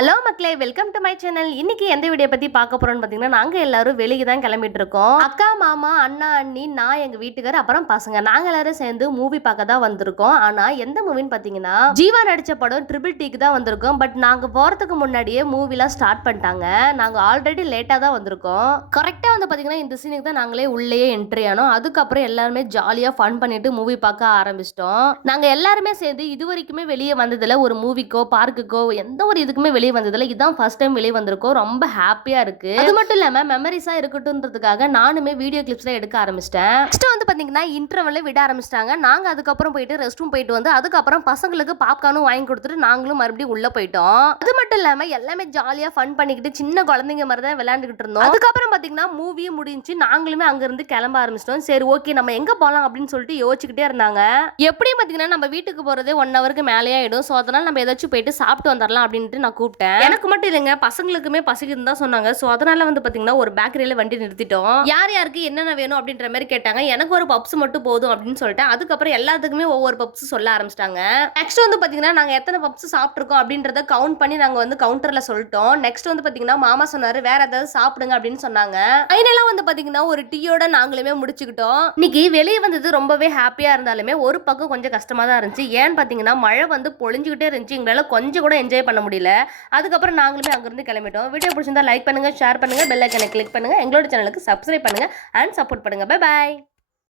Hello மக்களே, welcome to my channel. இன்னைக்கு எந்த வீடியோ பத்தி பார்க்க போறோம்னு பாத்தீங்கன்னா, நாங்க எல்லாரும் வெளியே தான் கிளம்பிட்டு இருக்கோம். அக்கா, மாமா, அண்ணா, அண்ணி, நான், எங்க வீட்டுக்கார், அப்புறம் பசங்க, நாங்க எல்லாரும் சேர்ந்து மூவி பார்க்க தான் வந்திருக்கோம். ஆனா எந்த மூவின்னு பாத்தீங்கன்னா, ஜீவா நடிச்ச படம் ட்ரிபிள் டிக்கு தான் வந்திருக்கோம். பட் நாங்க போறதுக்கு முன்னாடியே மூவிலாம் ஸ்டார்ட் பண்ணிட்டாங்க. நாங்க ஆல்ரெடி லேட்டா தான் வந்திருக்கோம். கரெக்டா வந்து பாத்தீங்கன்னா இந்த சீனுக்கு தான் நாங்களே உள்ளேயே என்ட்ரி ஆனோம். அதுக்கப்புறம் எல்லாருமே ஜாலியா ஃபன் பண்ணிட்டு மூவி பார்க்க ஆரம்பிச்சிட்டோம். நாங்க எல்லாருமே சேர்ந்து இது வரைக்குமே வெளியே வந்ததுல ஒரு மூவிக்கோ பார்க்குக்கோ எந்த ஒரு இதுக்குமே வெளியே வந்ததுல இதான் ஃபர்ஸ்ட் டைம் வெளியே வந்திருக்கோம். ரொம்ப ஹாப்பியா இருக்கு. அது மட்டும் இல்லாம மெமரிஸா இருக்கட்டும்ன்றதுக்காக நானுமே வீடியோ கிளிப்ஸ்லாம் எடுக்க ஆரம்பிச்சிட்டேன். நெக்ஸ்ட் வந்து பாத்தீங்கன்னா இன்டர்வல்ல விட ஆரம்பிச்சிட்டாங்க. நாங்க அதுக்கப்புறம் போயிட்டு ரெஸ்ட் ரூம் போயிட்டு வந்து அதுக்கப்புறம் பசங்களுக்கு பாப்கார்னும் வாங்கி கொடுத்துட்டு நாங்களும் மறுபடியும் உள்ள போயிட்டோம். அது மட்டும் இல்லாம எல்லாமே ஜாலியா ஃபன் பண்ணிக்கிட்டு சின்ன குழந்தைங்க மாதிரி தான் விளையாண்டுகிட்டு இருந்தோம். அதுக்கப்புறம் பாத்தீங்கன்னா மூவியும் முடிஞ்சு நாங்களுமே அங்க இருந்து கிளம்ப ஆரம்பிச்சிட்டோம். சரி ஓகே, நம்ம எங்க போலாம் அப்படின்னு சொல்லிட்டு யோசிச்சுக்கிட்டே இருந்தாங்க. எப்படியும் பாத்தீங்கன்னா நம்ம வீட்டுக்கு போறதே 1 ஹவருக்கு மேலே ஆயிடும். சோ அதனால நம்ம ஏதாச்சும் போயிட்டு சாப்பிட்டு வந்துடலாம் அப்படின்ட்டு நான் கூப்பிட்டேன். எனக்கு மட்டும் இல்லைங்க, பசங்களுக்குமே பசிக்குதுன்னு தான் சொன்னாங்க. சோ அதனால வந்து பாத்தீங்கன்னா ஒரு பேக்கரியில வண்டி நிறுத்திட்டோம். யார் யாருக்கு என்னென்ன வேணும் அப்படின்ற மாதிரி கேட்டாங்க. எனக்கு ஒரு பப்ஸ் மட்டும் போதும் அப்படின்னு சொல்லிட்டேன். அதுக்கப்புறம் எல்லாத்துக்குமே ஒவ்வொரு பப்ஸ் சொல்ல ஆரம்பிச்சிட்டாங்க. நெக்ஸ்ட் வந்து பாத்தீங்கன்னா நாங்க எத்தனை பப்ஸ் சாப்பிட்டுருக்கோம் அப்படின்றத கவுண்ட் பண்ணி நாங்க வந்து கவுண்டர்ல சொல்லிட்டோம். நெக்ஸ்ட் வந்து பாத்தீங்கன்னா மாமா சொன்னாரு வேற ஏதாவது சாப்பிடுங்க அப்படின்னு சொன்னாங்க. ஃபைனலா வந்து பாத்தீங்கன்னா ஒரு டீயோட நாங்களுமே முடிச்சுக்கிட்டோம். இன்னைக்கு வெளியே வந்தது ரொம்பவே ஹாப்பியா இருந்தாலுமே ஒரு பக்கம் கொஞ்சம் கஷ்டமா தான் இருந்துச்சு. ஏன்னு பாத்தீங்கன்னா மழை வந்து பொழிஞ்சுக்கிட்டே இருந்துச்சு. எங்களால கொஞ்சம் கூட என்ஜாய் பண்ண முடியல. அதுக்கப்புறம் நாங்களுமே அங்கிருந்து கிளம்பிட்டோம். வீடியோ பிடிச்சிருந்தா லைக் பண்ணுங்க, ஷேர் பண்ணுங்க, பெல் ஐக்கனை கிளிக் பண்ணுங்க, எங்களோட சேனலுக்கு சப்ஸ்கிரைப் பண்ணுங்க அண்ட் சப்போர்ட் பண்ணுங்க. Bye bye.